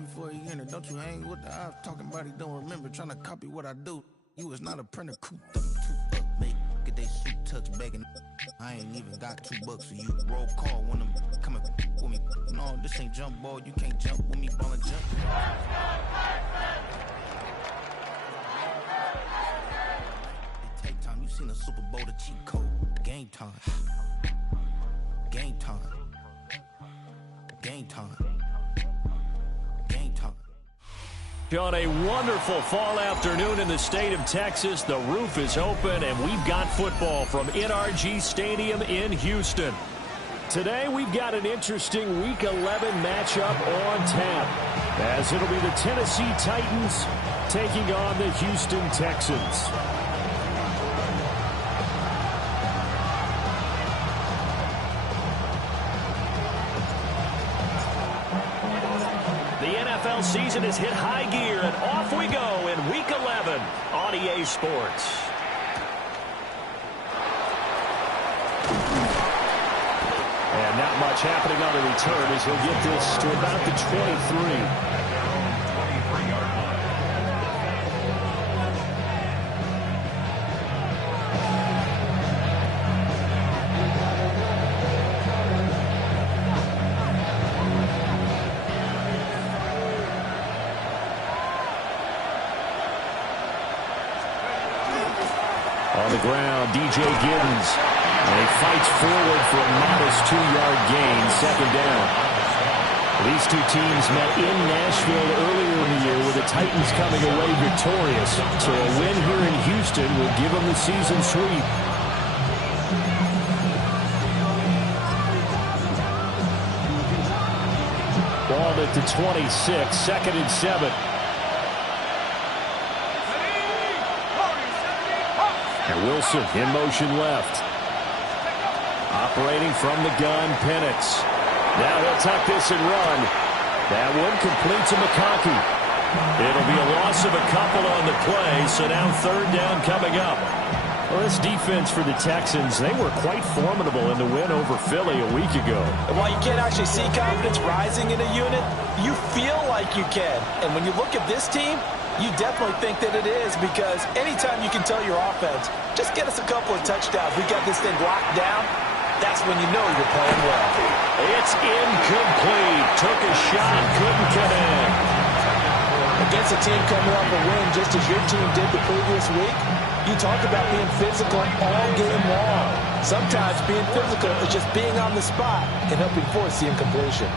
time before he entered. Don't you hang with the eyes talking about he don't remember. Trying to copy what I do. You is not a printer. Cooped up, make get they suit tucks begging. I ain't even got $2, so you roll call when I'm coming with me. No, this ain't jump ball. You can't jump with me, ball and jump. It take time. You seen a Super Bowl, the cheat code. Game time. Game time. Game time. Game time. On a wonderful fall afternoon in the state of Texas, the roof is open and we've got football from NRG Stadium in Houston. Today we've got an interesting Week 11 matchup on tap, as it'll be the Tennessee Titans taking on the Houston Texans. NFL season has hit high gear, and off we go in Week 11 on EA Sports. And not much happening on the return as he'll get this to about the 23. On the ground, DJ Giddens. And he fights forward for a modest 2-yard gain, second down. These two teams met in Nashville earlier in the year with the Titans coming away victorious. So a win here in Houston will give them the season sweep. Ball at the 26, second and 7. And Wilson in motion left. Operating from the gun, Penix. Now he'll tuck this and run. That one complete to McConkey. It'll be a loss of a couple on the play, so now third down coming up. Well, this defense for the Texans, they were quite formidable in the win over Philly a week ago. And while you can't actually see confidence rising in a unit, you feel like you can. And when you look at this team, you definitely think that it is, because anytime you can tell your offense, just get us a couple of touchdowns, we got this thing locked down, that's when you know you're playing well. It's incomplete. Took a shot, couldn't connect. Against a team coming off a win just as your team did the previous week, you talk about being physical all game long. Sometimes being physical is just being on the spot and helping force the incompletion.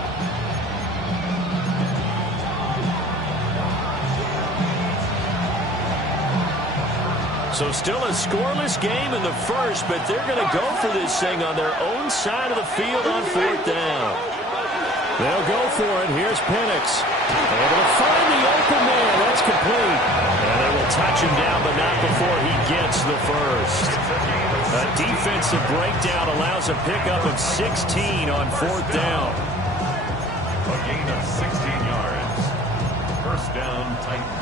So still a scoreless game in the first, but they're going to go for this thing on their own side of the field on fourth down. They'll go for it. Here's Penix. Able to find the open man. That's complete. And they will touch him down, but not before he gets the first. A defensive breakdown allows a pickup of 16 on fourth down. A gain of 16 yards. First down, Titans.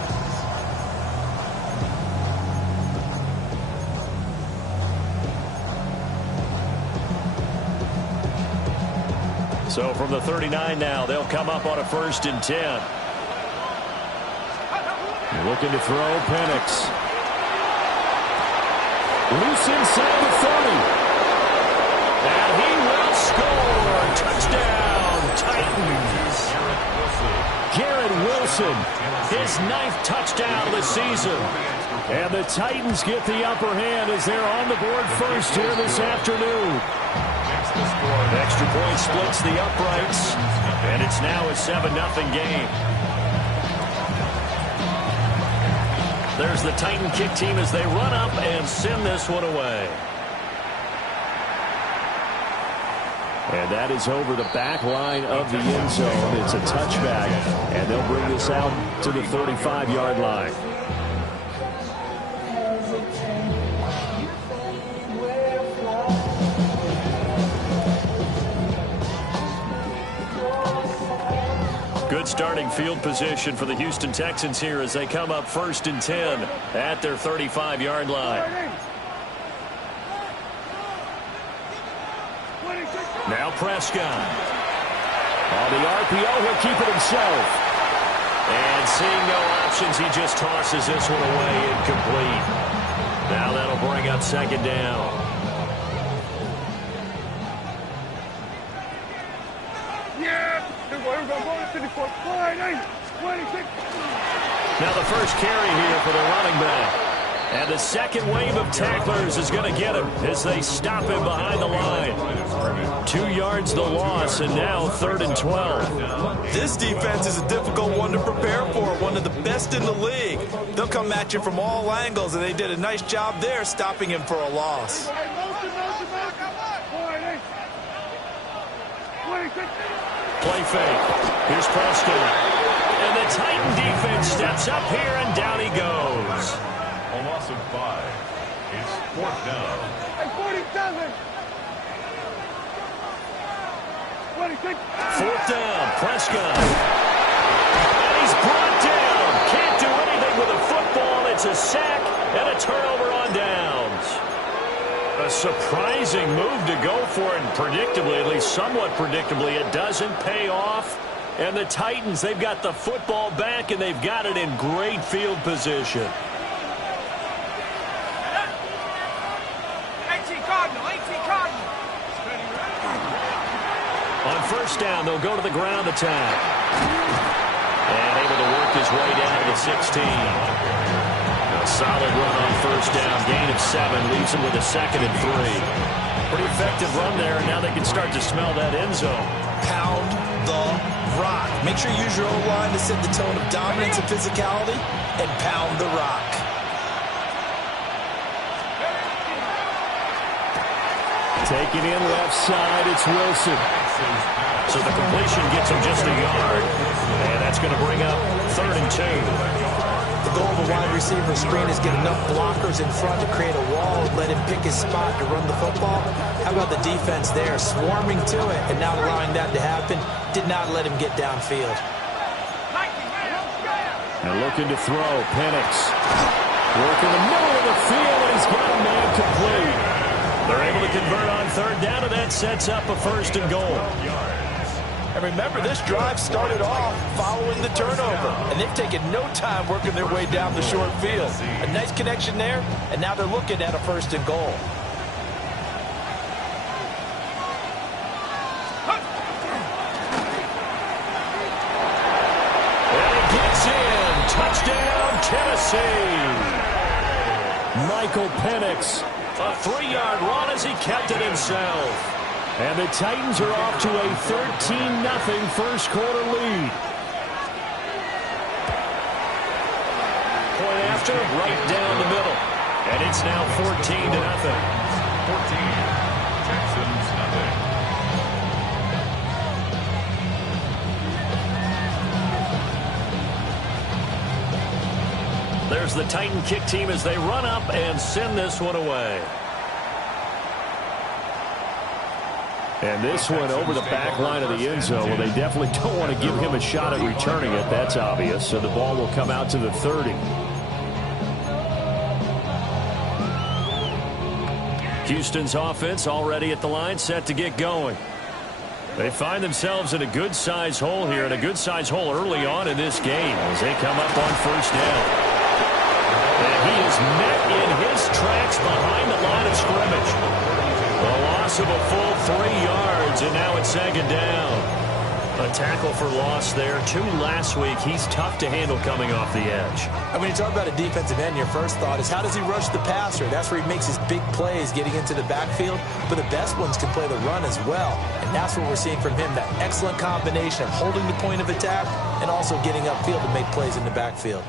So from the 39 now, they'll come up on a 1st and 10. Looking to throw, Penix. Loose inside the 30. And he will score. Touchdown, Titans. Garrett Wilson, his 9th touchdown of the season. And the Titans get the upper hand as they're on the board first here this afternoon. Extra point splits the uprights, and it's now a 7-0 game. There's the Titan kick team as they run up and send this one away. And that is over the back line of the end zone. It's a touchback, and they'll bring this out to the 35-yard line. Good starting field position for the Houston Texans here as they come up 1st and 10 at their 35-yard line. Now Prescott. On the RPO, he'll keep it himself. And seeing no options, he just tosses this one away, incomplete. Now that'll bring up second down. Now the first carry here for the running back. And the second wave of tacklers is going to get him as they stop him behind the line. 2 yards the loss, and now 3rd and 12. This defense is a difficult one to prepare for, one of the best in the league. They'll come at you from all angles, and they did a nice job there stopping him for a loss. Play fake. Here's Prescott. And the Titan defense steps up here, and down he goes. A loss of 5. It's 4th down. 47. 26. 4th down, Prescott. And he's brought down. Can't do anything with a football. It's a sack and a turnover on downs. A surprising move to go for it, and predictably, at least somewhat predictably, it doesn't pay off. And the Titans, they've got the football back, and they've got it in great field position. On first down, they'll go to the ground attack. And able to work his way down to the 16. A solid run on first down. Gain of 7 leaves him with a 2nd and 3. Pretty effective run there, and now they can start to smell that end zone. Pound the rock. Make sure you use your O-line to set the tone of dominance and physicality, and pound the rock. Taking in left side, it's Wilson. So the completion gets him just a yard. And that's going to bring up 3rd and 2. The goal of a wide receiver screen is get enough blockers in front to create a wall and let him pick his spot to run the football. How about the defense there, swarming to it and not allowing that to happen? Did not let him get downfield. And looking to throw, Penix. Work in the middle of the field, and he's got a man complete. They're able to convert on 3rd down, and that sets up a 1st and goal. And remember, this drive started off following the turnover, and they've taken no time working their way down the short field. A nice connection there, and now they're looking at a 1st and goal. And it gets in. Touchdown, Tennessee. Michael Penix. A 3-yard run as he kept it himself. And the Titans are off to a 13-0 first quarter lead. Point after, right down the middle. And it's now 14-0. 14. Texans nothing. There's the Titan kick team as they run up and send this one away. And this one over the back line of the end zone. Well, they definitely don't want to give him a shot at returning it. That's obvious. So the ball will come out to the 30. Houston's offense already at the line, set to get going. They find themselves in a good-sized hole here, and a good-sized hole early on in this game as they come up on first down. And he is met in his tracks behind the line of scrimmage. A loss of a full 3 yards, and now it's 2nd down. A tackle for loss there. 2 last week. He's tough to handle coming off the edge. And when you talk about a defensive end, your first thought is how does he rush the passer? That's where he makes his big plays getting into the backfield. But the best ones can play the run as well. And that's what we're seeing from him, that excellent combination of holding the point of attack and also getting upfield to make plays in the backfield.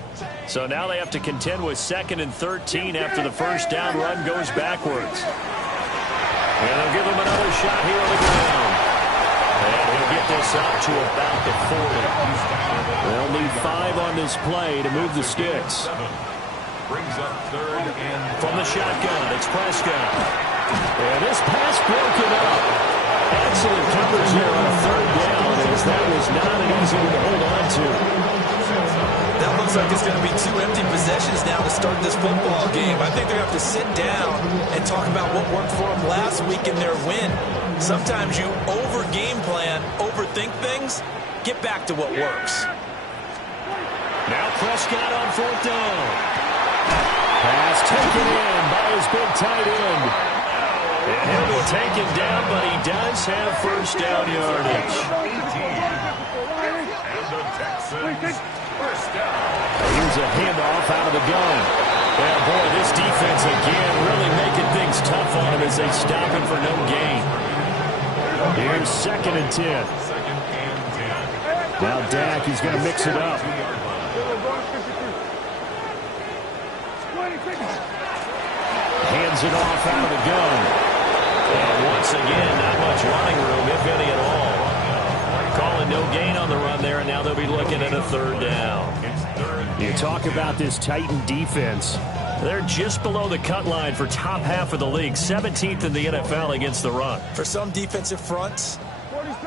So now they have to contend with 2nd and 13 after the first down run goes backwards. And they'll give him another shot here on the ground. And he'll get this up to about the 40. They'll need 5 on this play to move the sticks. Brings up 3rd and from the shotgun, it's Prescott. And this pass broken up. Excellent coverage here on 3rd down, as that was not an easy one to hold on to. That looks like it's going to be 2 empty possessions now to start this football game. I think they're going to have to sit down and talk about what worked for them last week in their win. Sometimes you over-game plan, overthink things, get back to what works. Prescott on 4th down. Pass taken in by his big tight end. And he'll be taken down, but he does have first down yardage. And the Texans first down. Here's a handoff out of the gun. Yeah, boy, this defense again really making things tough on him as they stop him for no gain. Here's 2nd and 10. Now Dak is going to mix it up. Hands it off out of the gun. And once again, not much running room, if any at all. Calling no gain on the run there, and now they'll be looking at a 3rd down. You talk about this Titan defense. They're just below the cut line for top half of the league, 17th in the NFL against the run. For some defensive fronts,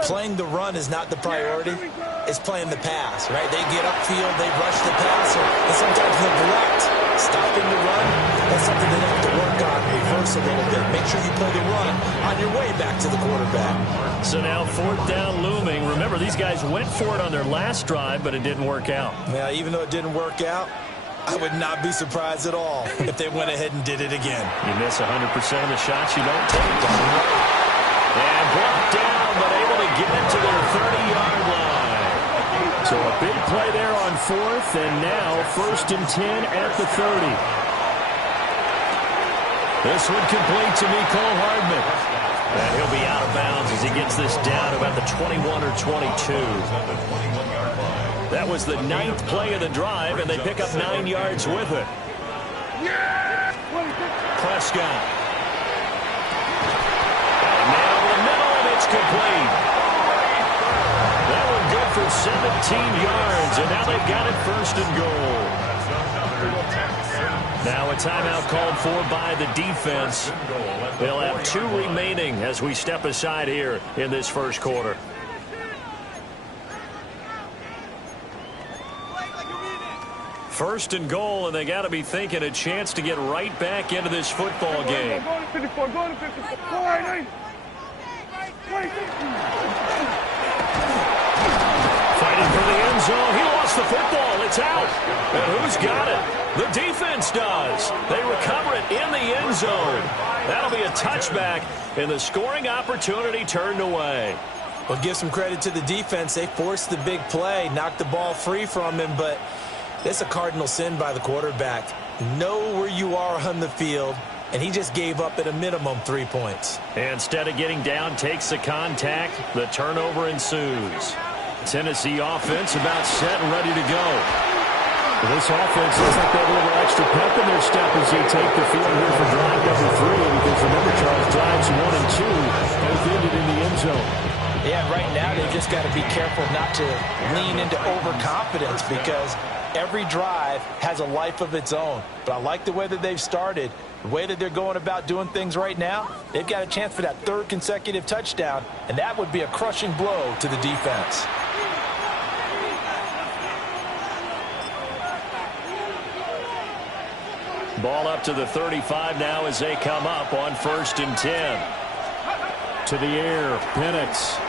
playing the run is not the priority. It's playing the pass, right? They get upfield, they rush the passer, and sometimes neglect stopping the run. That's something they have to work on, reverse a little bit. Make sure you play the run on your way back to the quarterback. So now 4th down looming. Remember, these guys went for it on their last drive, but it didn't work out. Yeah, even though it didn't work out, I would not be surprised at all if they went ahead and did it again. You miss 100% of the shots you don't take. And brought down, but able to get it to their 30-yard line. So a big play there on 4th, and now 1st and 10 at the 30. This one complete to Mecole Hardman. And he'll be out of bounds as he gets this down about the 21 or 22. That was the 9th play of the drive, and they pick up 9 yards with it. Prescott. And now in the middle, and it's complete. That one good for 17 yards, and now they've got it 1st and goal. Now a timeout called for by the defense. They'll have 2 remaining as we step aside here in this 1st quarter. First and goal, and they got to be thinking a chance to get right back into this football game. Fighting for the end zone. He lost the football. It's out. And who's got it? The defense does. They recover it in the end zone. That'll be a touchback, and the scoring opportunity turned away. Well, give some credit to the defense. They forced the big play, knocked the ball free from him, but it's a cardinal sin by the quarterback. Know where you are on the field, and he just gave up at a minimum 3 points. Instead of getting down, takes the contact. The turnover ensues. Tennessee offense about set and ready to go. This offense looks like they have a little extra pep in their step as they take the field here for drive number 3. Because remember, Charles, drives 1 and 2 both ended in the end zone. Yeah, right now they've just got to be careful not to lean into overconfidence because every drive has a life of its own. But I like the way that they've started, the way that they're going about doing things right now. They've got a chance for that 3rd consecutive touchdown, and that would be a crushing blow to the defense. Ball up to the 35 now as they come up on 1st and 10. To the air, Penix.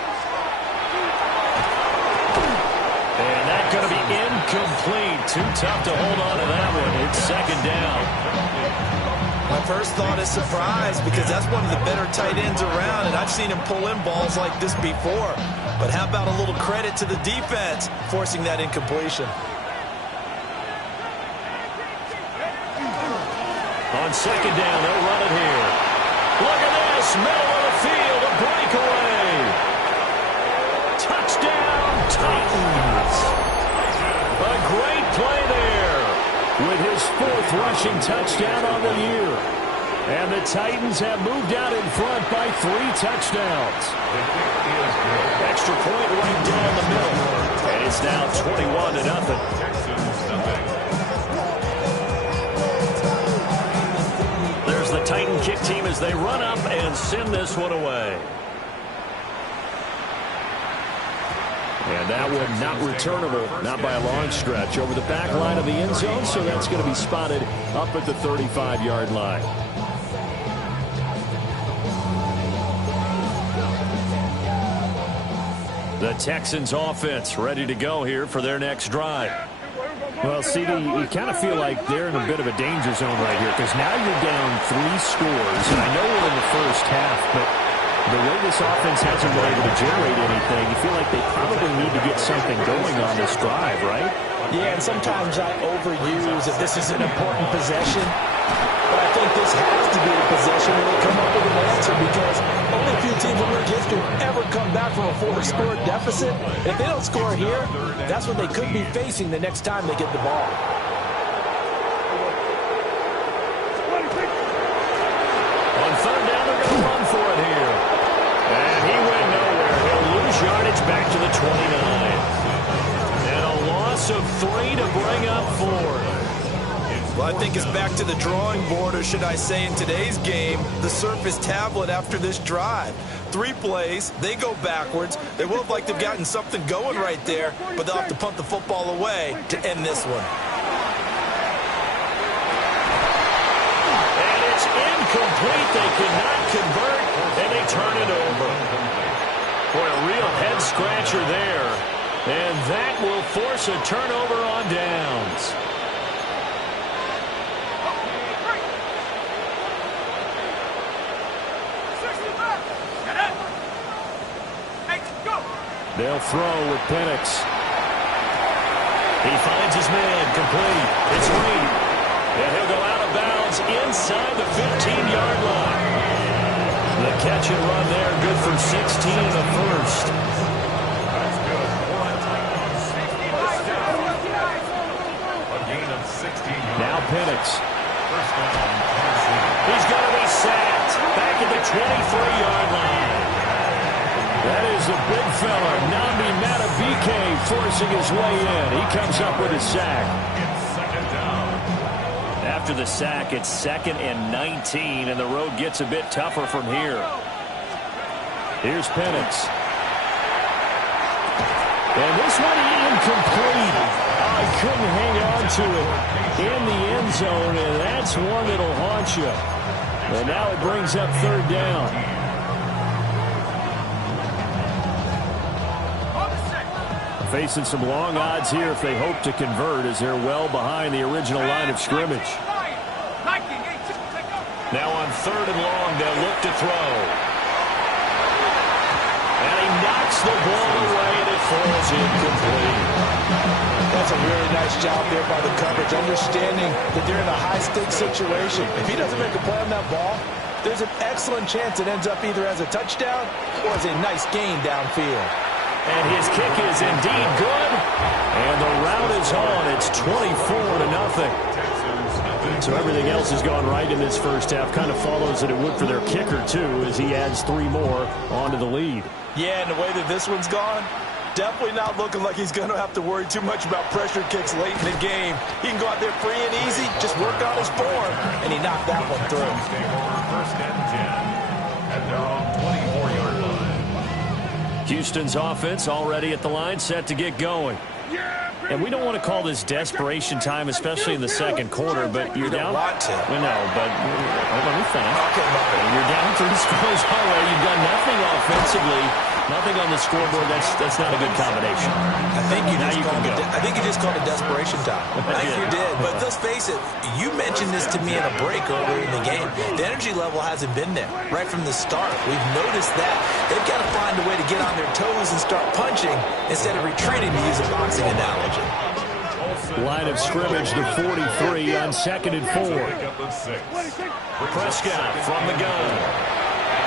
And that's going to be incomplete. Too tough to hold on to that one. It's 2nd down. My first thought is surprise because that's one of the better tight ends around, and I've seen him pull in balls like this before. But how about a little credit to the defense forcing that incompletion? On 2nd down, they'll run it here. Look at this, middle of the field, a breakaway. Touchdown, Titans. A great play there with his 4th rushing touchdown on the year. And the Titans have moved out in front by 3 touchdowns. Extra point right down the middle. And it's now 21-0. The Titan kick team as they run up and send this one away. And that one not returnable, not by a long stretch, over the back line of the end zone, so that's going to be spotted up at the 35-yard line. The Texans offense ready to go here for their next drive. Well, CD, you kind of feel like they're in a bit of a danger zone right here because now you're down 3 scores. And I know we're in the first half, but the way this offense hasn't been able to generate anything, you feel like they probably need to get something going on this drive, right? Yeah, and sometimes I overuse that this is an important possession. But I think this has to be the possession where they come up with an answer because only a few teams in their history ever come back from a 4-score deficit. If they don't score here, that's what they could be facing the next time they get the ball. On third down, they're going to run for it here. And he went nowhere. He'll lose yardage back to the 29. And a loss of 3 to bring up 4. Well, I think it's back to the drawing board, or should I say in today's game, the Surface tablet after this drive. 3 plays, they go backwards. They will have liked to have gotten something going right there, but they'll have to punt the football away to end this one. And it's incomplete. They cannot convert, and they turn it over. Boy, a real head-scratcher there. And that will force a turnover on downs. They'll throw with Penix. He finds his man, complete. It's Reed. And he'll go out of bounds inside the 15-yard line. The catch and run there, good for 16 in the first. That's good. A gain of 16 yards. Now Penix. First down, Tennessee. He's going to be sacked back at the 23-yard line. That is the big fella, Nambi Matabike, forcing his way in. He comes up with a sack. It's second down. After the sack, it's 2nd and 19, and the road gets a bit tougher from here. Here's Penix. And this one incomplete. I couldn't hang on to it in the end zone, and that's one that'll haunt you. And now it brings up third down. Facing some long odds here if they hope to convert as they're well behind the original line of scrimmage. Now on third and long, they'll look to throw. And he knocks the ball away and it falls incomplete. That's a really nice job there by the coverage, understanding that they're in a high-stakes situation. If he doesn't make a play on that ball, there's an excellent chance it ends up either as a touchdown or as a nice gain downfield. And his kick is indeed good. And the route is on. It's 24-0. So everything else has gone right in this first half. Kind of follows that it would for their kicker, too, as he adds 3 more onto the lead. Yeah, and the way that this one's gone, definitely not looking like he's going to have to worry too much about pressure kicks late in the game. He can go out there free and easy, just work on his form, and he knocked that one through. First and 10 at their own 24-yard line. Houston's offense already at the line, set to get going. And we don't want to call this desperation time, especially in the second quarter, but you're down. Want to. Well, no, but let me finish. Okay, you're down 3 scores already. You've done nothing offensively, nothing on the scoreboard. That's not a good combination. I think you just called it desperation time. I think you did. But let's face it, you mentioned this to me in a break earlier in the game. The energy level hasn't been there right from the start. We've noticed that. They've got to find a way to get on their toes and start punching instead of retreating, to use a boxing analogy. Line of scrimmage to 43 on 2nd and 4. Prescott from the gun.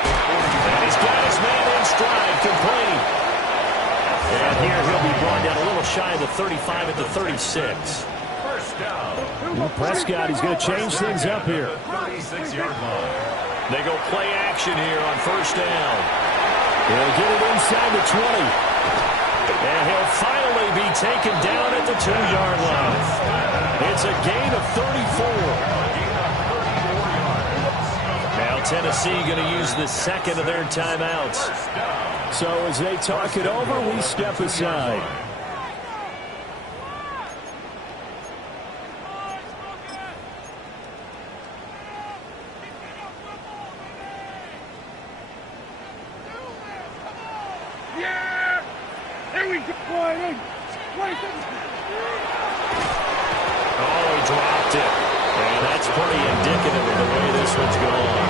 And he's got his man in stride, complete. And here he'll be brought down a little shy of the 35 at the 36. Prescott, he's going to change things up here. 36-yard line. They go play action here on first down. He'll get it inside the 20. And he'll finally be taken down at the 2-yard line. It's a gain of 34. Now Tennessee going to use the second of their timeouts. So as they talk it over, we step aside. dropped it. And that's pretty indicative of the way this one's going.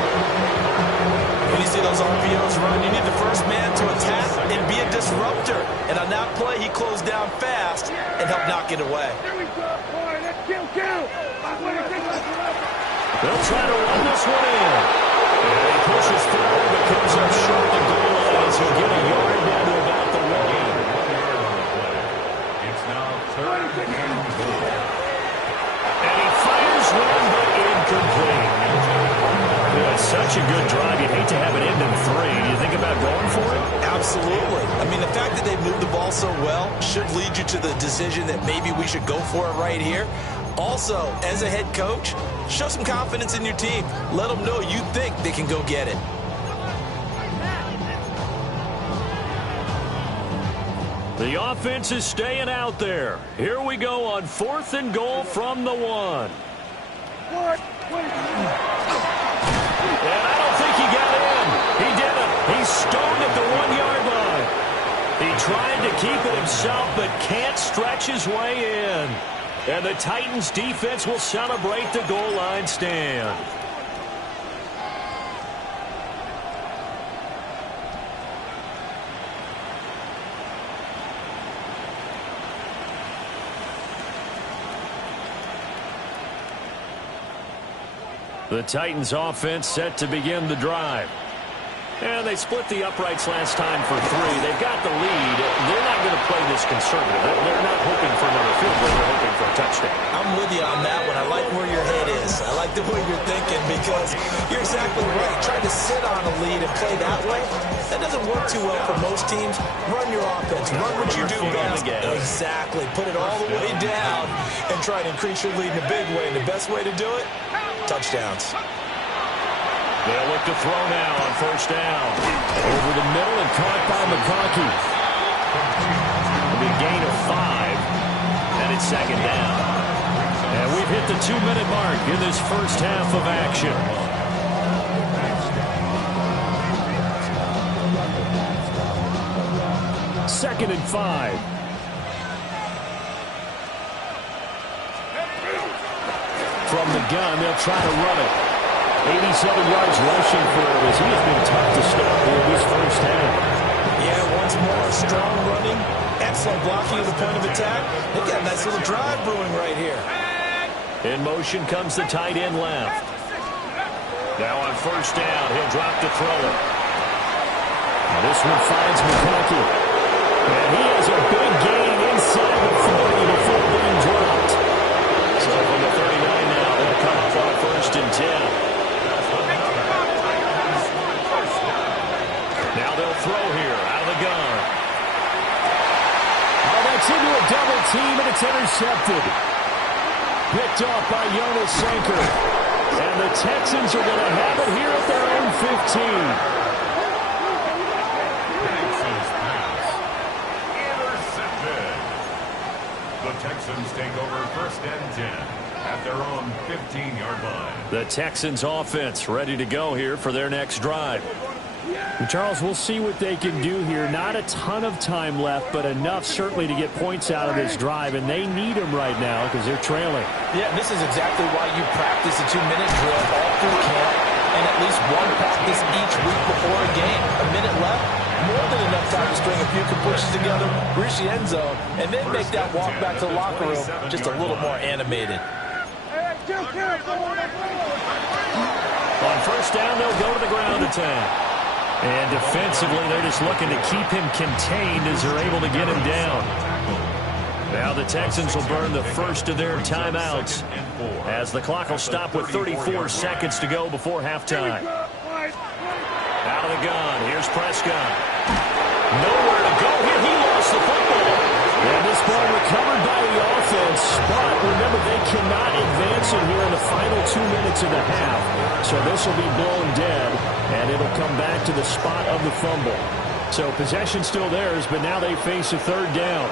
When you see those RPOs run, you need the first man to attack and be a disruptor. And on that play, he closed down fast and helped knock it away. They'll try to run this one in. And he pushes forward, but comes up short of the goal line as he'll get a yard down to about the one. It's now third and goal. And he fires one, but incomplete. It's such a good drive. You'd hate to have it end in 3. Do you think about going for it? Absolutely. I mean, the fact that they moved the ball so well should lead you to the decision that maybe we should go for it right here. Also, as a head coach, show some confidence in your team. Let them know you think they can go get it. The offense is staying out there. Here we go on 4th and goal from the 1. And I don't think he got in. He didn't. He's stoned at the 1-yard line. He tried to keep it himself, but can't stretch his way in. And the Titans defense will celebrate the goal line stand. The Titans offense set to begin the drive. And they split the uprights last time for 3. They've got the lead. They're not going to play this conservative. They're not hoping for another field goal. They're hoping for a touchdown. I'm with you on that one. I like where your head is. I like the way you're thinking because you're exactly right. Trying to sit on a lead and play that way, that doesn't work too well for most teams. Run your offense. Run what you do best. Exactly. Put it all the way down and try to increase your lead in a big way. And the best way to do it, touchdowns. They'll look to throw now on 1st down. Over the middle and caught by McConkey. It'll be a gain of 5. And it's 2nd down. And we've hit the 2-minute mark in this first half of action. Second and 5. From the gun, they'll try to run it. 87 yards rushing for him as he has been tough to stop in this first half. Yeah, once more, strong running, excellent blocking at the point of attack. They've got a nice little drive brewing right here. In motion comes the tight end left. Now on 1st down, he'll drop to throw it. This one finds McConkey. And he has a big gain inside the 40 before being dropped. So from the 39 now, they'll come up on 1st and 10. Now they'll throw here out of the gun. Oh, that's into a double team, and it's intercepted. Picked off by Jonas Sanker. And the Texans are going to have it here at their own 15. Intercepted. The Texans take over 1st and 10 at their own 15-yard line. The Texans offense ready to go here for their next drive. Charles, we'll see what they can do here. Not a ton of time left, but enough certainly to get points out of this drive, and they need them right now because they're trailing. Yeah, this is exactly why you practice a 2-minute drill all through camp and at least one practice each week before a game. A minute left, more than enough time to string a few pushes together, reach the end zone, and then make that walk back to the locker room just a little more animated. On 1st down, they'll go to the ground attack. And defensively, they're just looking to keep him contained as they're able to get him down. Now the Texans will burn the first of their timeouts as the clock will stop with 34 seconds to go before halftime. Out of the gun, here's Prescott. Nowhere to go here. He lost the football. And this ball recovered by the offense, but remember, they cannot advance it here in the final 2 minutes of the half. So this will be blown dead, and it'll come back to the spot of the fumble. So possession still theirs, but now they face a 3rd down.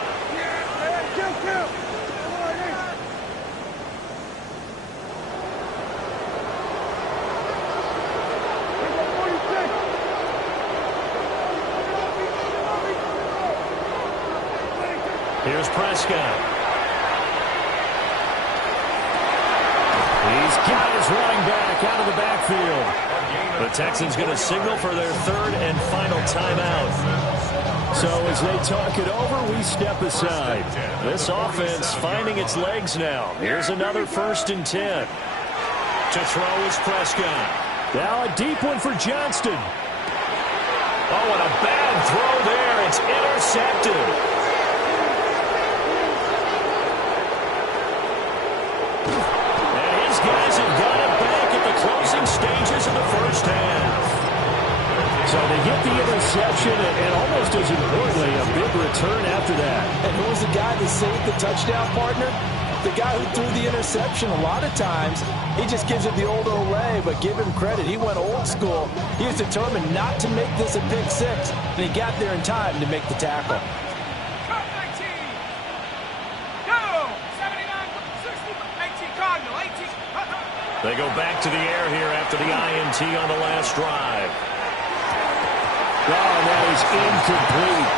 Here's Prescott. guy is running back out of the backfield. The Texans going to signal for their third and final timeout. So as they talk it over, we step aside. This offense finding its legs now. Here's another 1st and 10. To throw is Prescott. Now a deep one for Johnston. Oh, and a bad throw there. It's intercepted. And his guys have got it back at the closing stages of the first half. So they get the interception and almost as importantly, a big return after that. And who was the guy that saved the touchdown, partner? The guy who threw the interception. A lot of times, he just gives it the old Olay, but give him credit. He went old school. He was determined not to make this a pick six, and he got there in time to make the tackle. They go back to the air here after the INT on the last drive. Oh, that is incomplete.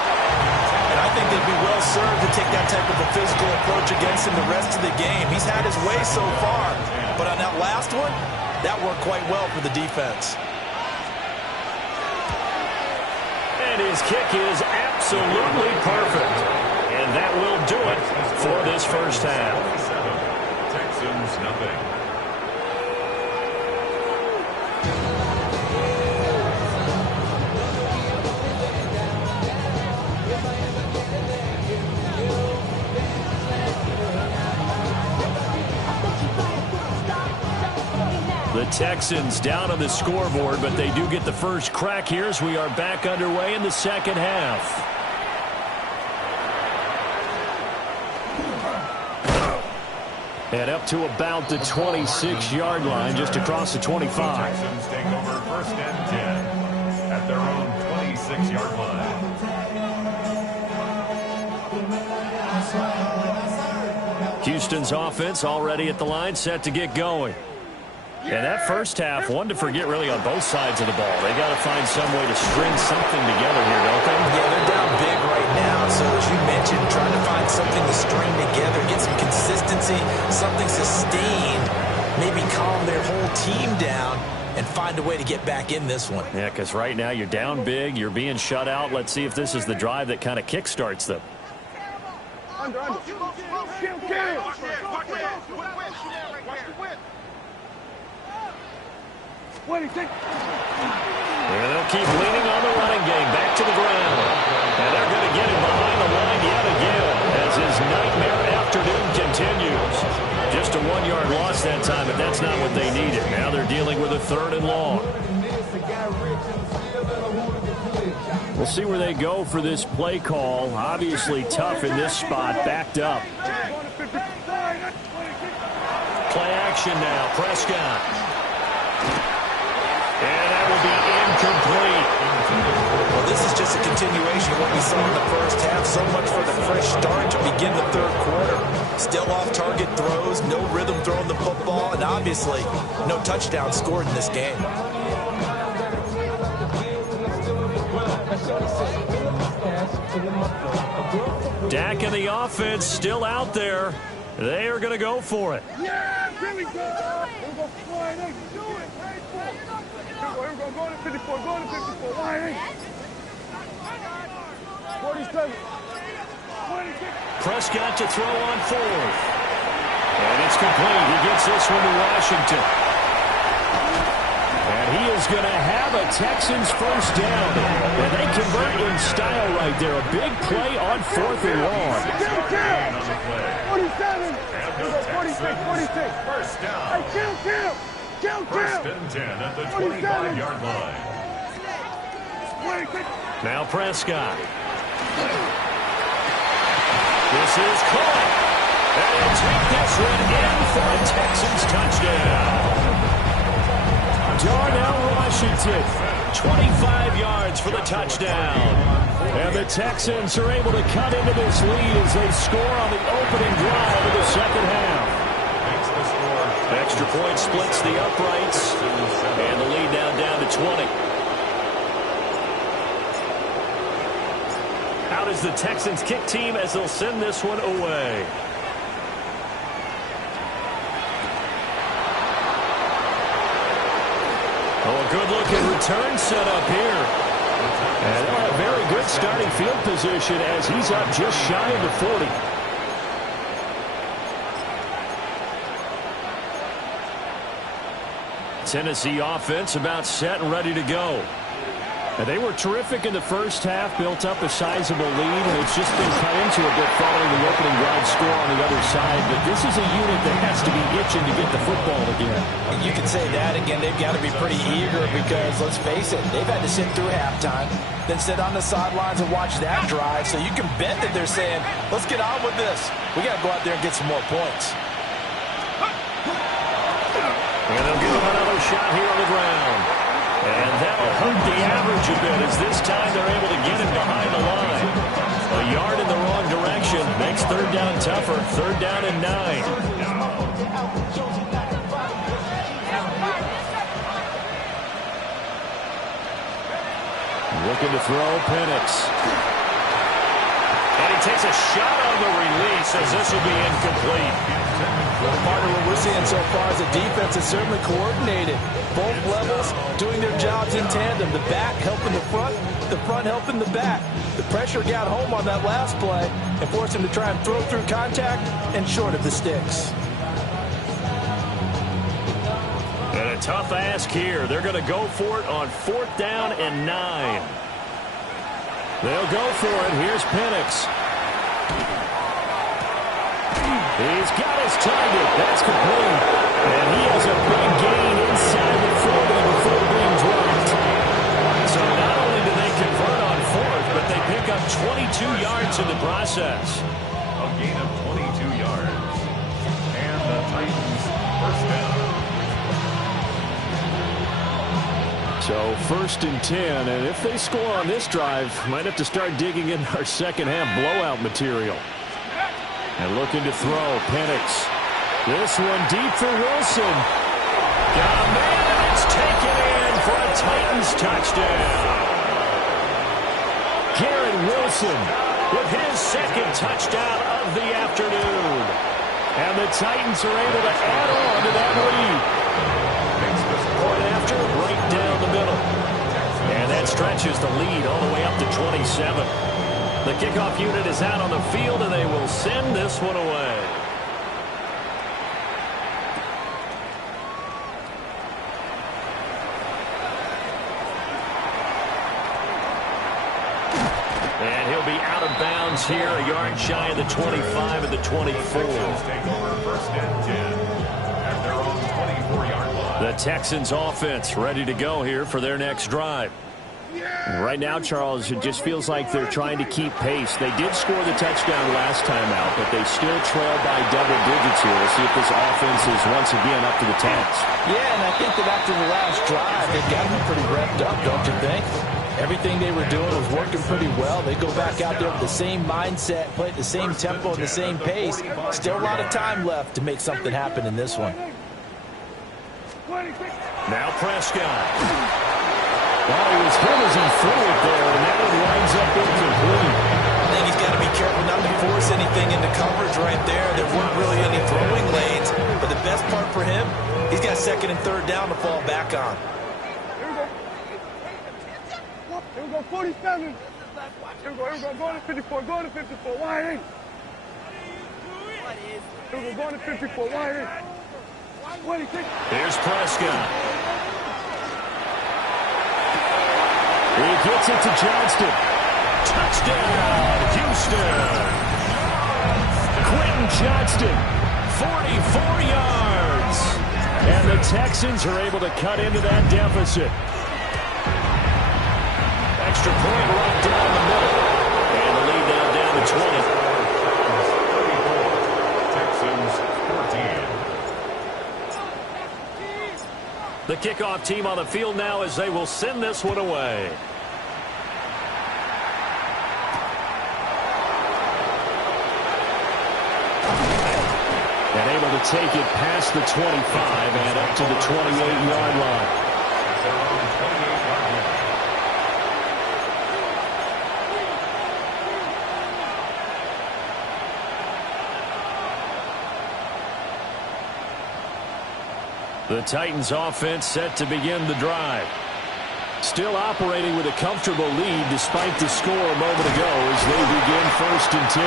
And I think they'd be well served to take that type of a physical approach against him the rest of the game. He's had his way so far, but on that last one, that worked quite well for the defense. And his kick is absolutely perfect. And that will do it for this first half. Texans nothing. The Texans down on the scoreboard, but they do get the first crack here as we are back underway in the second half. And up to about the 26-yard line, just across the 25. The Texans take over 1st and 10 at their own 26-yard line. Houston's offense already at the line, set to get going. And that first half, one to forget really on both sides of the ball. They got to find some way to string something together here, don't they? Yeah, they're down big right now. So as you mentioned, trying to find something to string together, get some consistency, something sustained, maybe calm their whole team down and find a way to get back in this one. Yeah, because right now you're down big, you're being shut out. Let's see if this is the drive that kind of kickstarts them. Under. What do you think? And they'll keep leaning on the running game back to the ground. And they're going to get him behind the line yet again as his nightmare afternoon continues. Just a 1-yard loss that time, but that's not what they needed. Now they're dealing with a 3rd and long. We'll see where they go for this play call. Obviously tough in this spot, backed up. Play action now, Prescott. And that will be incomplete. Well, this is just a continuation of what we saw in the first half. So much for the fresh start to begin the 3rd quarter. Still off-target throws, no rhythm throwing the football, and obviously no touchdown scored in this game. Dak and the offense still out there. They are going to go for it. Yeah, here we go. Here we go flying in. Do it. Here we go. Go to 54. Go to 54. Line in. 47. 26. Prescott to throw on 4th. And it's complete. He gets this one to Washington. And he is going to have a Texans first down. And they convert in style right there. A big play on 4th and long. 47. 46. First down. Hey, kill. 1st and 10 at the 25-yard line. Now Prescott. This is caught. And he'll take this one in for a Texans touchdown. Darnell Washington, 25 yards for the touchdown. And the Texans are able to cut into this lead as they score on the opening drive of the second half. Extra point splits the uprights, and the lead now down to 20. Out is the Texans kick team as they'll send this one away. return set up here. And they'll have very good starting field position as he's up just shy of the 40. Tennessee offense about set and ready to go. And they were terrific in the first half, built up a sizable lead, and it's just been cut into a bit following the opening drive score on the other side. But this is a unit that has to be itching to get the football again. You can say that again. They've got to be pretty eager because, let's face it, they've had to sit through halftime, then sit on the sidelines and watch that drive. So you can bet that they're saying, let's get on with this. We got to go out there and get some more points. And they'll give him another shot here on the ground. And that'll hurt the average a bit as this time they're able to get him behind the line. A yard in the wrong direction makes third down tougher. Third down and 9. Looking to throw, Penix. And he takes a shot on the release as this will be incomplete. Well, part of what we're seeing so far is the defense is certainly coordinated. Both levels doing their jobs in tandem. The back helping the front helping the back. The pressure got home on that last play and forced him to try and throw through contact and short of the sticks. And a tough ask here. They're going to go for it on 4th down and 9. They'll go for it. Here's Penix. He's got his target. That's complete. And he has a big gain inside the 40 before being dropped. So not only do they convert on 4th, but they pick up 22 yards in the process. A gain of 22 yards. And the Titans first down. So 1st and 10, and if they score on this drive, might have to start digging in our second half blowout material. And looking to throw, Penix. This one deep for Wilson. Got a man, and it's taken in for a Titans touchdown. Garrett Wilson with his second touchdown of the afternoon. And the Titans are able to add on to that lead. Point after, right down the middle. And that stretches the lead all the way up to 27. The kickoff unit is out on the field, and they will send this one away. And he'll be out of bounds here, a yard shy of the 25 and the 24. Take over 1st and 10 at their own 24-yard line. The Texans offense ready to go here for their next drive. Right now, Charles, it just feels like they're trying to keep pace. They did score the touchdown last time out, but they still trail by double digits here. We'll see if this offense is once again up to the task. Yeah, and I think that after the last drive, they've got to be pretty revved up, don't you think? Everything they were doing was working pretty well. They go back out there with the same mindset, play at the same tempo and the same pace. Still a lot of time left to make something happen in this one. Now Prescott. Well, he was hit as he threw it there, and that one winds up incomplete. I think he's got to be careful not to force anything into coverage right there. There weren't really any throwing lanes, but the best part for him, he's got 2nd and 3rd down to fall back on. Here we go, 47. Here we go, go to 54, go to 54, wide in. Here we go, go to 54, wide in. 26. Here's Prescott. He gets it to Johnston. Touchdown, Houston. Quentin Johnston, 44 yards. And the Texans are able to cut into that deficit. Extra point right down the middle. And the lead now down to 20. Texans 14. The kickoff team on the field now as they will send this one away. And able to take it past the 25 and up to the 28-yard line. The Titans offense set to begin the drive. Still operating with a comfortable lead despite the score a moment ago as they begin 1st and 10.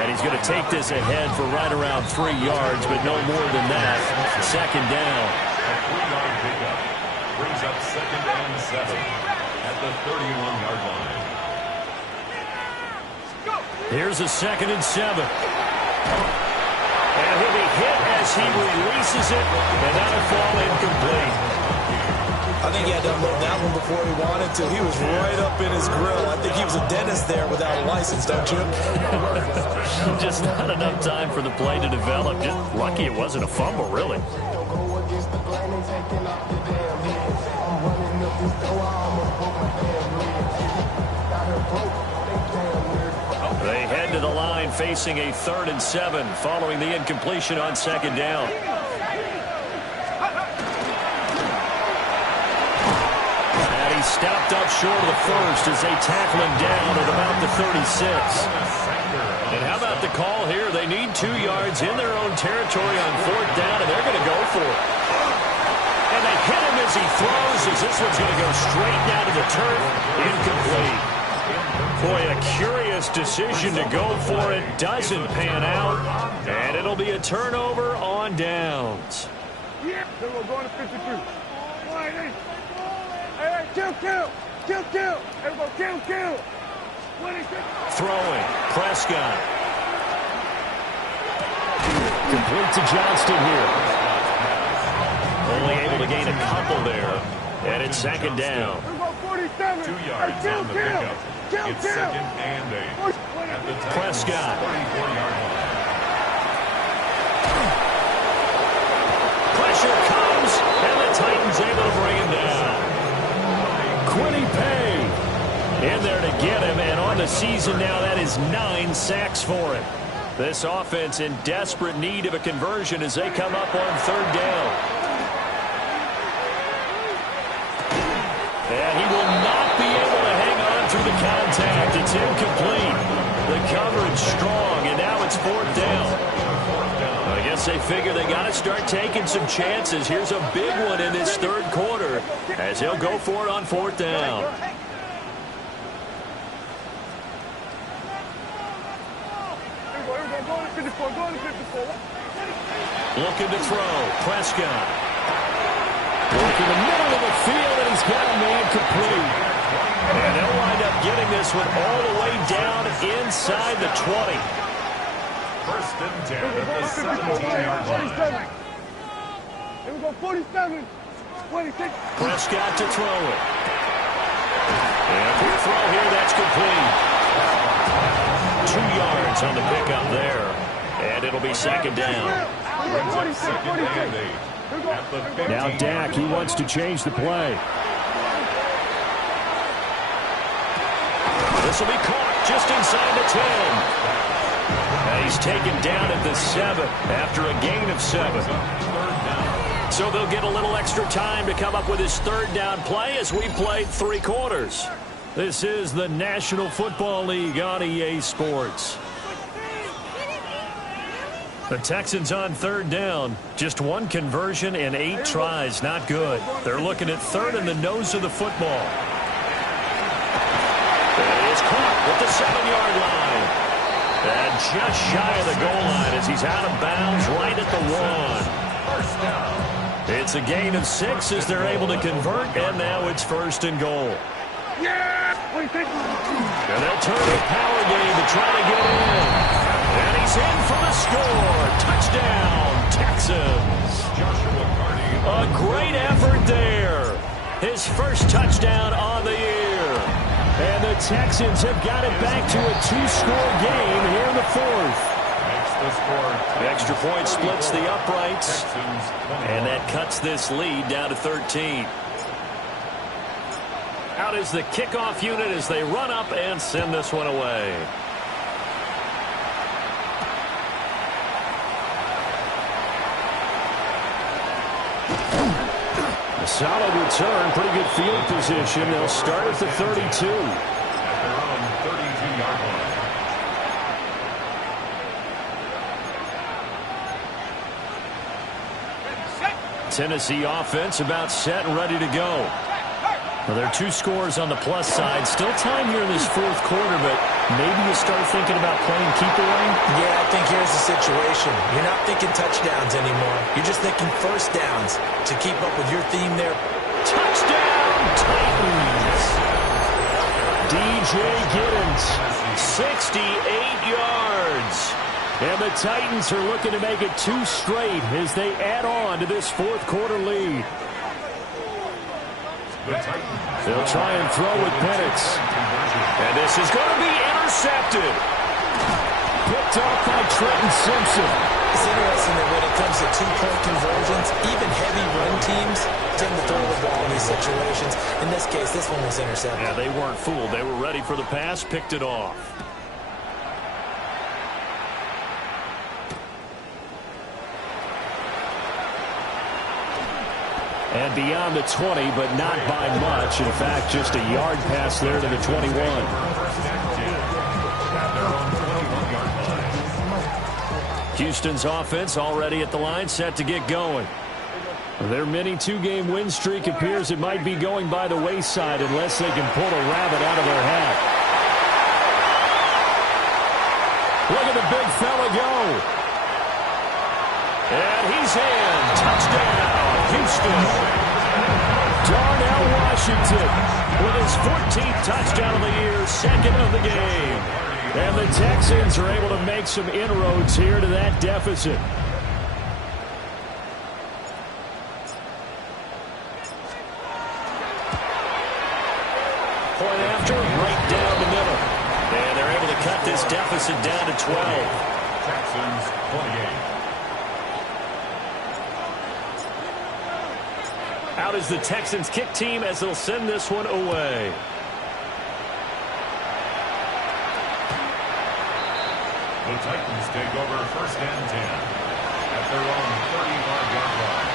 And he's going to take this ahead for right around 3 yards, but no more than that. 2nd down. A 3-yard pickup brings up 2nd and 7 at the 31-yard line. Here's a 2nd and 7. And he'll be hit as he releases it, and that'll fall incomplete. I think he had to unload that one before he wanted to. He was right up in his grill. I think he was a dentist there without a license, don't you? Just not enough time for the play to develop. Just lucky it wasn't a fumble, really. They head to the line facing a 3rd and 7 following the incompletion on 2nd down. Stopped up short of the first as they tackle him down at about the 36. And how about the call here? They need 2 yards in their own territory on 4th down, and they're going to go for it. And they hit him as he throws, as this one's going to go straight down to the turf. Incomplete. Boy, a curious decision to go for it. Doesn't pan out, and it'll be a turnover on downs. Yeah, then we're going to 53. Hey, kill. Everybody, kill. 26. Throwing, Prescott. Complete to Johnston here. Only able to gain a couple there. And it's 2nd down. 2 yards on the pickup. It's 2nd and 8 at the Prescott. 44-yard line. Pressure comes, and the Titans able to bring him down. Quinny Pay in there to get him, and on the season now, that is 9 sacks for him. This offense in desperate need of a conversion as they come up on 3rd down. And he will not be able to hang on through the contact. It's incomplete. The coverage strong, and now it's 4th down. I guess they figure they got to start taking some chances. Here's a big one in this 3rd quarter as he'll go for it on 4th down. Looking to throw. Prescott. Working the middle of the field, and he's got a man complete. And they'll wind up getting this one all the way down inside the 20. 1st and 10 at the 17-yard line. Here we go, 47, 26. Prescott to throw it. And a quick throw here, that's complete. 2 yards on the pickup there. And it'll be 2nd down. Brings up 2nd and 8 at the 15. Now Dak, he wants to change the play. This will be caught just inside the 10. And he's taken down at the 7 after a gain of 7. So they'll get a little extra time to come up with his 3rd down play as we played 3 quarters. This is the National Football League on EA Sports. The Texans on 3rd down. Just 1 conversion in 8 tries. Not good. They're looking at 3rd in the nose of the football. It is caught at the 7-yard line. And just shy of the goal line as he's out of bounds right at the 1. 1st down. It's a gain of 6 as they're able to convert, and now it's 1st and goal. And they'll turn the power game to try to get in. And he's in for the score. Touchdown, Texans. A great effort there. His first touchdown on the year. And the Texans have got it back to a 2-score game here in the 4th. The extra point splits the uprights, and that cuts this lead down to 13. Out is the kickoff unit as they run up and send this one away. A solid return, pretty good field position. They'll start at the 32. At their own 32-yard line. Tennessee offense about set and ready to go. Well, there are 2 scores on the plus side. Still time here in this fourth quarter, but maybe you start thinking about playing keeper lane? Yeah, I think here's the situation. You're not thinking touchdowns anymore. You're just thinking first downs to keep up with your theme there. Touchdown, Titans! DJ Giddens, 68 yards. And the Titans are looking to make it 2 straight as they add on to this fourth quarter lead. They'll try and throw with Penix. And this is going to be intercepted. Picked off by Trenton Simpson. It's interesting that when it comes to 2-point conversions, even heavy run teams tend to throw the ball in these situations. In this case, this one was intercepted. Yeah, they weren't fooled. They were ready for the pass, picked it off. And beyond the 20, but not by much. In fact, just a yard pass there to the 21. Houston's offense already at the line, set to get going. Their mini 2-game win streak appears it might be going by the wayside unless they can pull a rabbit out of their hat. Look at the big fella go. And he's in. Touchdown, Houston. Darnell Washington with his 14th touchdown of the year, second of the game. And the Texans are able to make some inroads here to that deficit. Point after, right down the middle. And they're able to cut this deficit down to 12. Texans 28. Out is the Texans kick team as they'll send this one away. The Titans take over first and 10 at their own 35-yard line.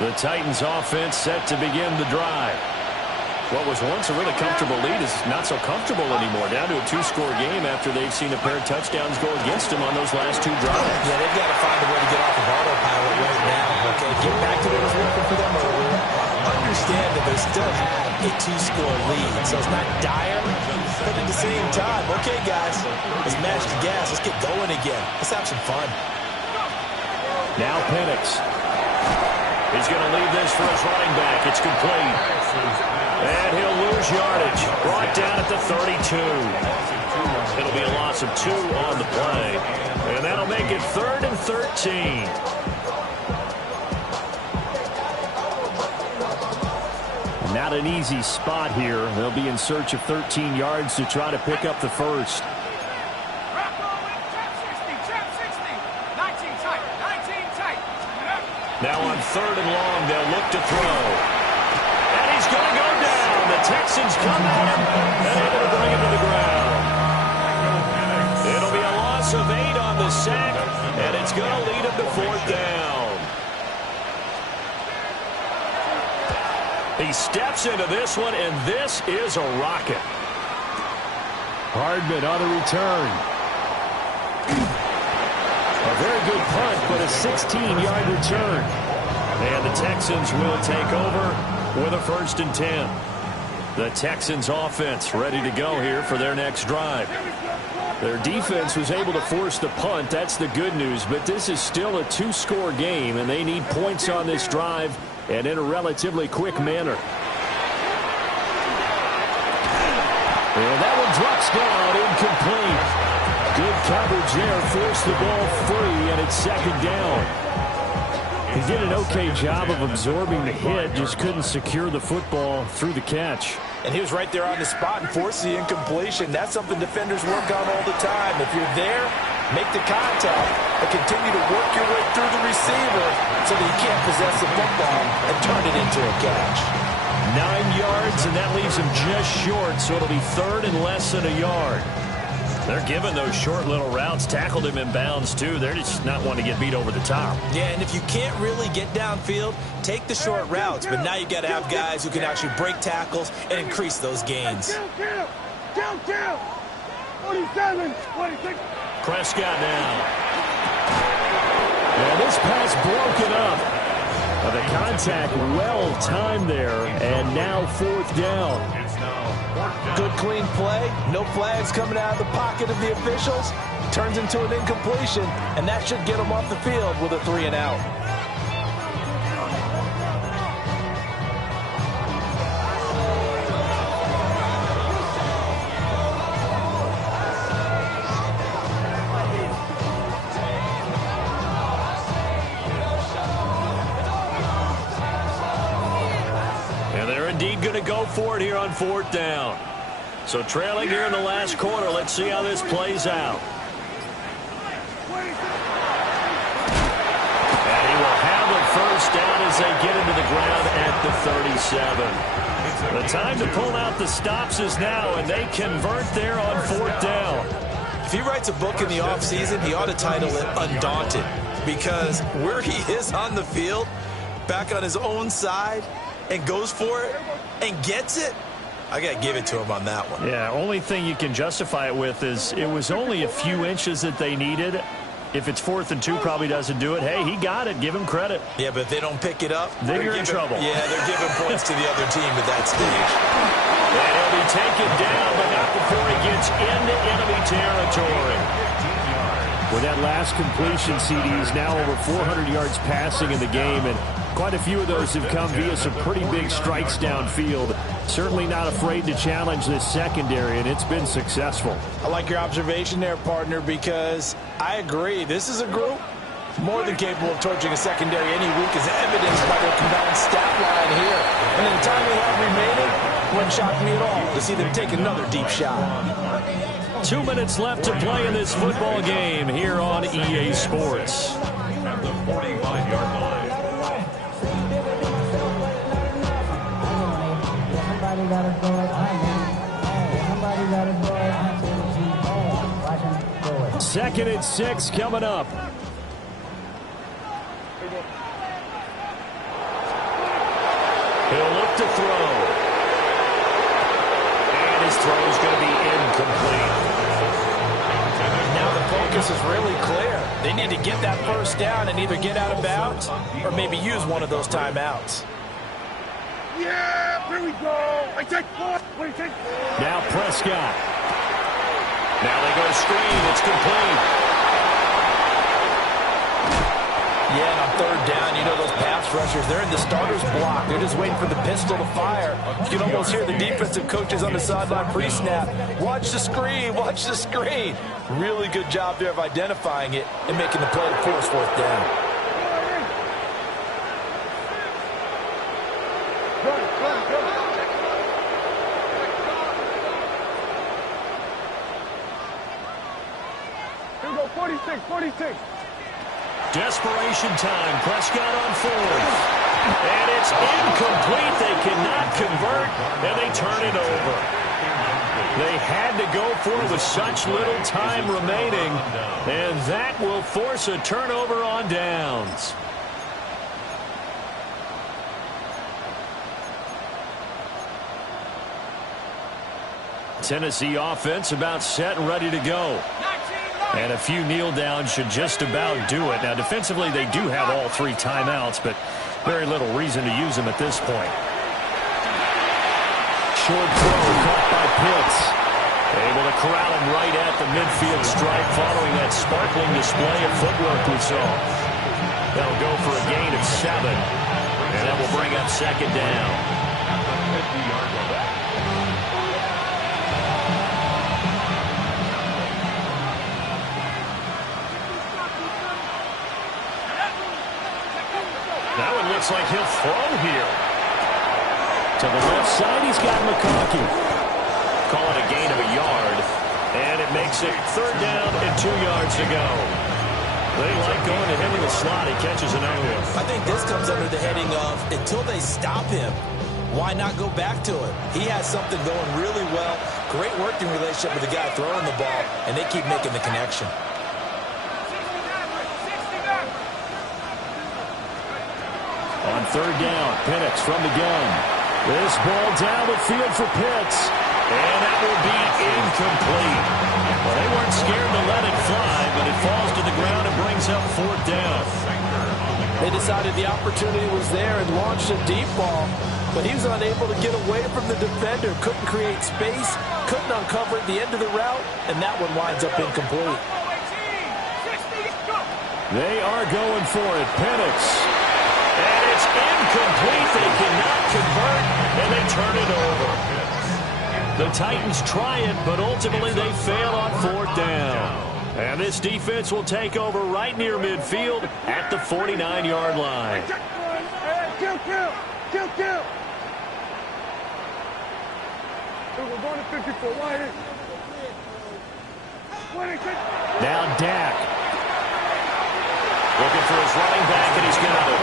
The Titans offense set to begin the drive. What was once a really comfortable lead is not so comfortable anymore. Down to a 2-score game after they've seen a pair of touchdowns go against them on those last 2 drives. Yeah, they've got to find a way to get off of autopilot right now. Okay, get back to what was working for them earlier. Understand that they still have a 2-score lead, so it's not dire. But at the same time, okay, guys, let's mash the gas. Let's get going again. Let's have some fun. Now Penix. He's going to leave this for his running back. It's complete. And he'll lose yardage. Brought down at the 32. It'll be a loss of 2 on the play. And that'll make it 3rd and 13. Not an easy spot here. They'll be in search of 13 yards to try to pick up the first. Now on 3rd and long, they'll look to throw. And he's going to go down. The Texans come at him and able to bring him to the ground. It'll be a loss of 8 on the sack, and it's going to lead him to 4th down. He steps into this one, and this is a rocket. Hardman on a return. A very good punt, but a 16-yard return. And the Texans will take over with a 1st and 10. The Texans offense ready to go here for their next drive. Their defense was able to force the punt. That's the good news, but this is still a 2-score game, and they need points on this drive and in a relatively quick manner. And that one drops down, incomplete. Good coverage there, forced the ball free, and it's 2nd down. He did an okay job of absorbing the hit, just couldn't secure the football through the catch. And he was right there on the spot and forced the incompletion. That's something defenders work on all the time. If you're there, make the contact, but continue to work your way through the receiver so that you can't possess the football and turn it into a catch. 9 yards, and that leaves him just short, so it'll be 3rd and less than a yard. They're giving those short little routes, tackled him in bounds, too. They're just not wanting to get beat over the top. Yeah, and if you can't really get downfield, take the short routes. But now you got to have guys who can actually break tackles and increase those gains. Kill! 47, 26. Prescott now. And this pass broken up. The contact well-timed there, and now fourth down. Good, clean play. No flags coming out of the pocket of the officials. Turns into an incompletion, and that should get them off the field with a 3-and-out. Going to go for it here on fourth down. So trailing here in the last quarter. Let's see how this plays out. And he will have a first down as they get into the ground at the 37. The time to pull out the stops is now, and they convert there on fourth down. If he writes a book in the offseason, he ought to title it Undaunted, because where he is on the field, back on his own side, and goes for it and gets it, I got to give it to him on that one. Yeah, only thing you can justify it with is it was only a few inches that they needed. If it's 4th and 2, probably doesn't do it. Hey, he got it. Give him credit. Yeah, but if they don't pick it up, then you're in trouble. Yeah, they're giving points to the other team at that stage. And he'll be taken down, but not before he gets into enemy territory. With that last completion, CD's now over 400 yards passing in the game, and quite a few of those have come via some pretty big strikes downfield. Certainly not afraid to challenge this secondary, and it's been successful. I like your observation there, partner, because I agree. This is a group more than capable of torching a secondary any week, as evidenced by their combined stat line here. And in the time we have remaining, wouldn't shock me at all to see them take another deep shot. 2 minutes left to play in this football game here on EA Sports. At the 45-yard line. Second and 6 coming up. He'll look to throw. And his throw is going to be incomplete. Now the focus is really clear. They need to get that first down and either get out of bounds or maybe use one of those timeouts. Yeah, here we go. I take 4. Now Prescott. Now they go screen. It's complete. Yeah, and on third down, you know those pass rushers, they're in the starter's block. They're just waiting for the pistol to fire. You can almost hear the defensive coaches on the sideline pre-snap. Watch the screen, watch the screen. Really good job there of identifying it and making the play to force fourth down. Here we go, 46. Desperation time. Prescott on fourth. And it's incomplete. They cannot convert, and they turn it over. They had to go for it with such little time remaining, and that will force a turnover on downs. Tennessee offense about set and ready to go. And a few kneel downs should just about do it. Now, defensively, they do have all 3 timeouts, but very little reason to use them at this point. Short throw caught by Pitts. Able to corral him right at the midfield stripe following that sparkling display of footwork we saw. That'll go for a gain of 7. And that will bring up second down. That one looks like he'll throw here. To the left side, he's got McConkey. Call it a gain of a yard. And it makes it third down and 2 yards to go. They like going to him in the slot. He catches another one. I think this comes under the heading of until they stop him, why not go back to it? He has something going really well. Great working relationship with the guy throwing the ball, and they keep making the connection. On third down, Penix from the gun. This ball down the field for Pitts. And that will be incomplete. Well, they weren't scared to let it fly, but it falls to the ground and brings up fourth down. They decided the opportunity was there and launched a deep ball, but he was unable to get away from the defender, couldn't create space, couldn't uncover at the end of the route, and that one winds up incomplete. They are going for it. Penix. And it's incomplete. They cannot convert, and they turn it over. The Titans try it, but ultimately they fail on fourth down. And this defense will take over right near midfield at the 49-yard line. Kill. We're going to 54. Wide. Now Dak. Looking for his running back, and he's got it.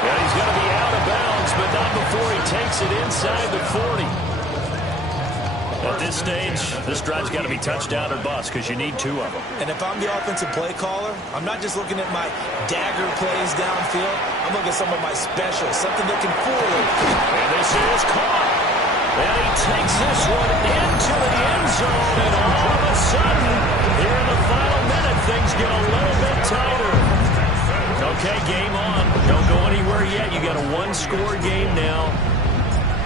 Yeah, he's going to be out of bounds, but not before he takes it inside the 40. At this stage, this drive's got to be touchdown or bust because you need two of them. And if I'm the offensive play caller, I'm not just looking at my dagger plays downfield. I'm looking at some of my specials, something that can fool him. And this is caught. And he takes this one into the end zone, and all of a sudden, here in the final minute, things get a little bit tighter. Okay, game on. Don't go anywhere yet. You got a one-score game now.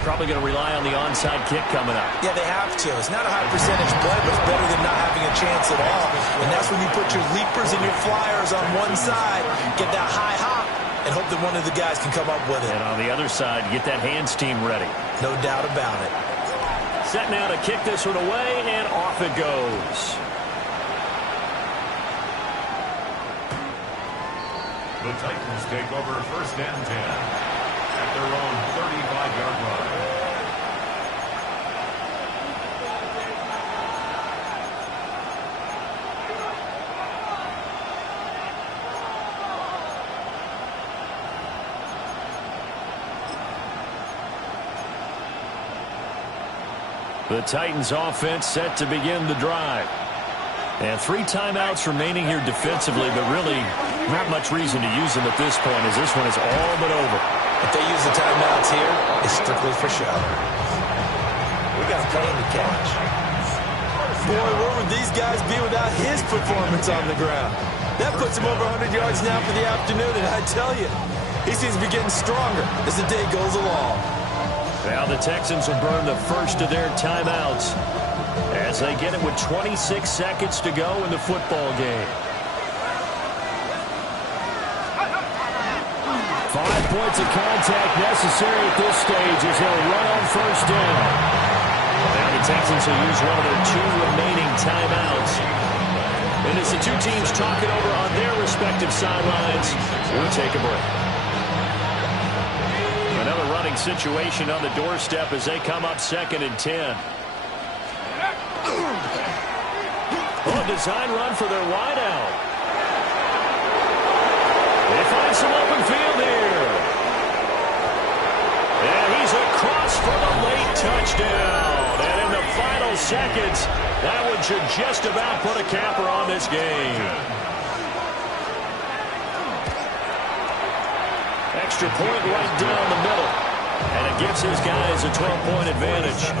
Probably going to rely on the onside kick coming up. Yeah, they have to. It's not a high percentage play, but it's better than not having a chance at all. And that's when you put your leapers and your flyers on one side, get that high hop, and hope that one of the guys can come up with it. And on the other side, get that hands team ready. No doubt about it. Set now to kick this one away, and off it goes. The Titans take over first and 10 at their own 35-yard line. The Titans offense set to begin the drive. And 3 timeouts remaining here defensively, but really not much reason to use them at this point as this one is all but over. If they use the timeouts here, it's strictly for show. We got a plane to catch. Boy, where would these guys be without his performance on the ground? That puts him over 100 yards now for the afternoon, and I tell you, he seems to be getting stronger as the day goes along. Now the Texans will burn the first of their timeouts as they get it with 26 seconds to go in the football game. 5 points of contact necessary at this stage as they'll run on first down. Now the Texans will use one of their 2 remaining timeouts. And as the two teams talk it over on their respective sidelines, we'll take a break. Another running situation on the doorstep as they come up 2nd and 10. Oh, design run for their wideout. They find some open field here. And he's across for the late touchdown. And in the final seconds, that one should just about put a capper on this game. Extra point right down the middle. And it gives his guys a 12-point advantage.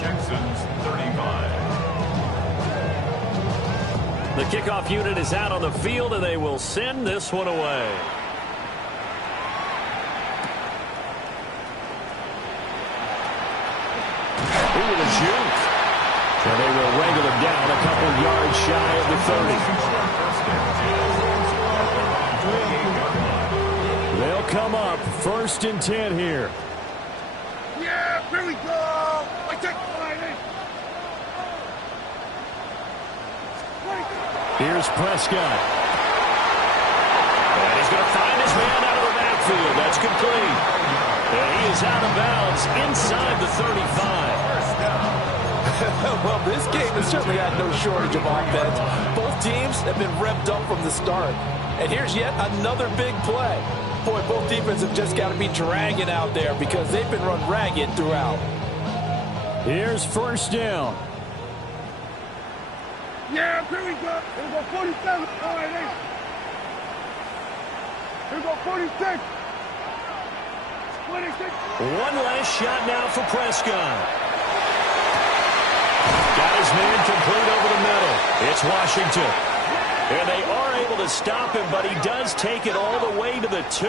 Texans 35. The kickoff unit is out on the field, and they will send this one away. Ooh, the juke. And they will wrangle him down a couple yards shy of the 30. They'll come up 1st and 10 here. Yeah, here we go. I take fighting. Here's Prescott. And he's going to find his man out of the backfield. That's complete. And he is out of bounds inside the 35. Well, this game has certainly had no shortage of offense. Both teams have been revved up from the start. And here's yet another big play. Boy, both defenses have just got to be dragging out there because they've been run ragged throughout. Here's first down. Yeah, here we go. Here we go, 47. All right, hey. Here we go, 46. 26. One last shot now for Prescott. Got his man complete over the middle. It's Washington. And they are able to stop him, but he does take it all the way to the 2.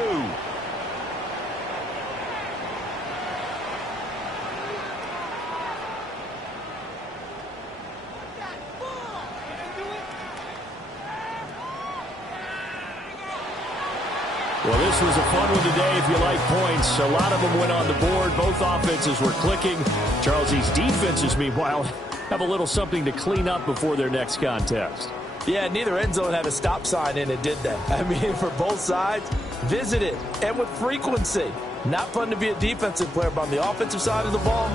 Well, this was a fun one today if you like points. A lot of them went on the board. Both offenses were clicking. Charles, these defenses, meanwhile, have a little something to clean up before their next contest. Yeah, neither end zone had a stop sign in it, did they? I mean, for both sides, visit it, and with frequency. Not fun to be a defensive player, but on the offensive side of the ball,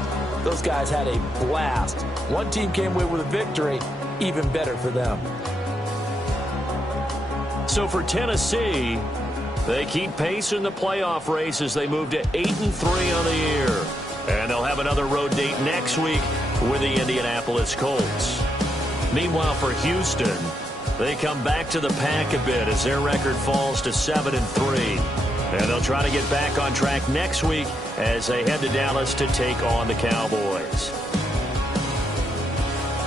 those guys had a blast. One team came away with a victory, even better for them. So for Tennessee, they keep pace in the playoff race as they move to 8-3 on the year. And they'll have another road date next week with the Indianapolis Colts. Meanwhile, for Houston, they come back to the pack a bit as their record falls to 7-3. And they'll try to get back on track next week as they head to Dallas to take on the Cowboys.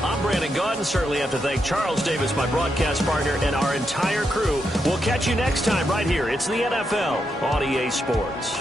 I'm Brandon Gaudin. Certainly have to thank Charles Davis, my broadcast partner, and our entire crew. We'll catch you next time right here. It's the NFL on EA Sports.